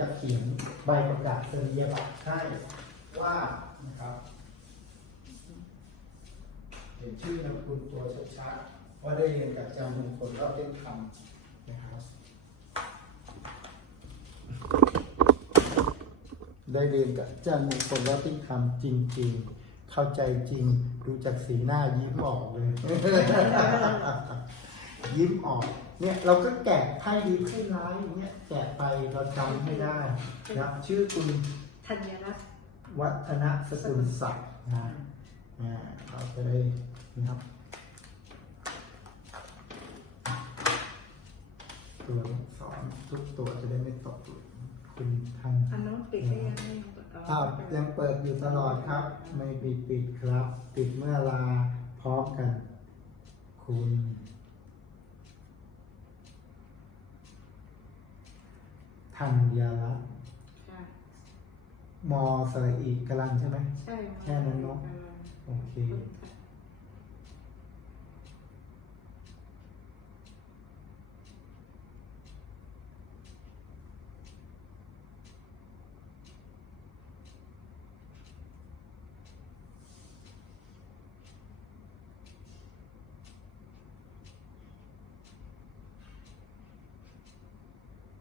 จะเขียนใบประกาศนียบัตรให้ว่านะครับเขียนชื่อนามสกุลตัวชัดๆว่าได้เรียนกับอาจารย์มงคลรอบเต้นคำนะครับ ได้เรียนกับอาจารย์คลรอบเต้นคำจริง ๆ เข้าใจจริง ดูจากสีหน้ายิ้มออกเลย ยิ้มออก เนี่ยเราก็แกะไพ่ดีไพ่ร้ายอย่างเงี้ยแกะไปเราจำไม่ได้นะครับชื่อคุณธัญรัตน์วัฒนสกุลศักดิ์นะอ่าเราจะได้นะครับตัวอักษรทุกตัวจะได้ไม่ตกหล่นคุณทำอันนู้นปิดได้ยังไม่ยังเปิดครับยังเปิดอยู่ตลอดครับ ไม่ปิดปิดครับ ปิดเมื่อลาพร้อมกัน คุณ ธัญรัตน์ค่ะ มอสระอีกำลังใช่ไหม ใช่แค่นั้นเนอะโอเค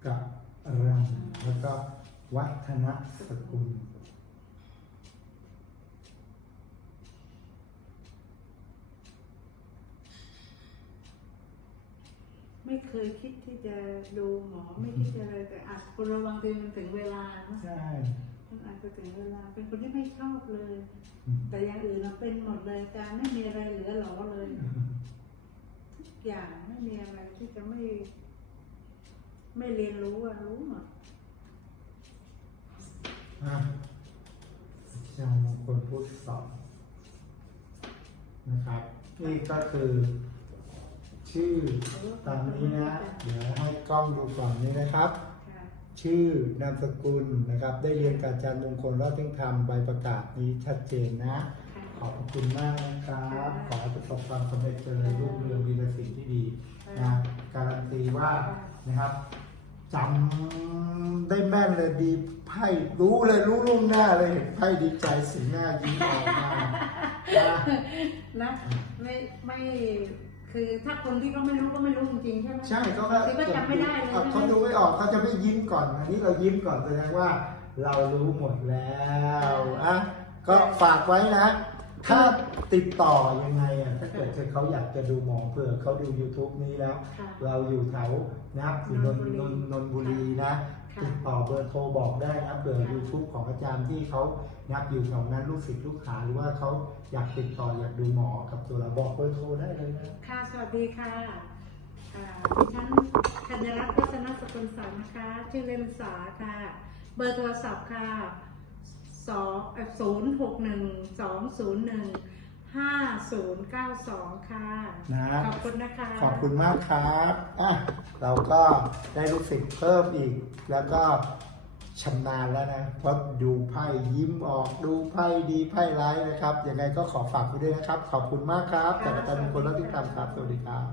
กับรัง แล้วก็วัฒนสกุลไม่เคยคิดที่จะดูหมอไม่คิดจะอะไรแต่อาจคนเราบางทีมันถึงเวลาเนอะใช่ มันอาจจะถึงเวลา เป็นคนที่ไม่ชอบเลย อืม แต่อย่างอื่นเราเป็นหมดเลยการไม่มีอะไรเหลือหลอเลยทุกอย่างไม่มีอะไรที่จะไม่ ไม่เรียนรู้อะรู้หมด อะอาจารย์มงคลพูดสอนนะครับ นี่ก็คือ ชื่อตามนี้นะ เดี๋ยวให้กล้องดูก่อนนี้นะครับ ชื่อนามสกุลนะครับ ได้เรียนกับอาจารย์มงคลรอดเที่ยงธรรมใบประกาศนี้ชัดเจนนะค่ะขอบคุณมากนะครับ ขอให้ประสบความสำเร็จเจริญรุ่งเรืองมีแต่สิ่งที่ดีนะการันตีว่านะครับ จำได้แม่นเลยดีไพ่รู้เลยรู้ล่วงหน้าเลยเห็นไพ่ดีใจสีหน้ายิ้มออกมานะนะไม่ไม่คือถ้าคนที่เขาไม่รู้ก็ไม่รู้จริงๆใช่ไหมใช่เขาบางทีก็จำไม่ได้เลยเขาเขาดูไม่ออกเขาจะไม่ยิ้มก่อนอันนี้เรายิ้มก่อนแสดงว่า เรารู้หมดแล้วอะก็ฝากไว้นะ ถ้าติดต่อยังไงอะถ้าเกิดเขาอยากจะดูหมอเผื่อเขาดู YouTube นี้แล้ว ค่ะ เราอยู่แถวนะครับอยู่นนท์นนท์นนท์บุรีนะ ค่ะ ติดต่อเบอร์โทรบอกได้นะเผื่อ ค่ะ YouTube ของอาจารย์ที่เขานับอยู่แถวนั้นลูกศิษย์ลูกหาหรือว่าเขาอยากติดต่ออยากดูหมอกับตัวเราบอกเบอร์โทรได้เลยนะ ค่ะ สวัสดีค่ะอ่าดิฉันธัญรัตน์พัฒนสกุลสันนะคะ ชื่อเล่นสาค่ะ เบอร์โทรศัพท์ค่ะ สองศูนย์หกหนึ่งสองศูนย์หนึ่งห้าศูนย์เก้าสองค่ะ นะ ขอบคุณนะคะ ขอบคุณมากครับอะเราก็ได้ลูกศิษย์เพิ่มอีก แล้วก็ชำนาญแล้วนะ เพราะดูไพ่ยิ้มออก ดูไพ่ดีไพ่ร้ายนะครับ ยังไงก็ขอฝากไว้ด้วยนะครับ ขอบคุณมากครับ จากอาจารย์มงคลรัตน์ที่ทำครับ สวัสดีครับ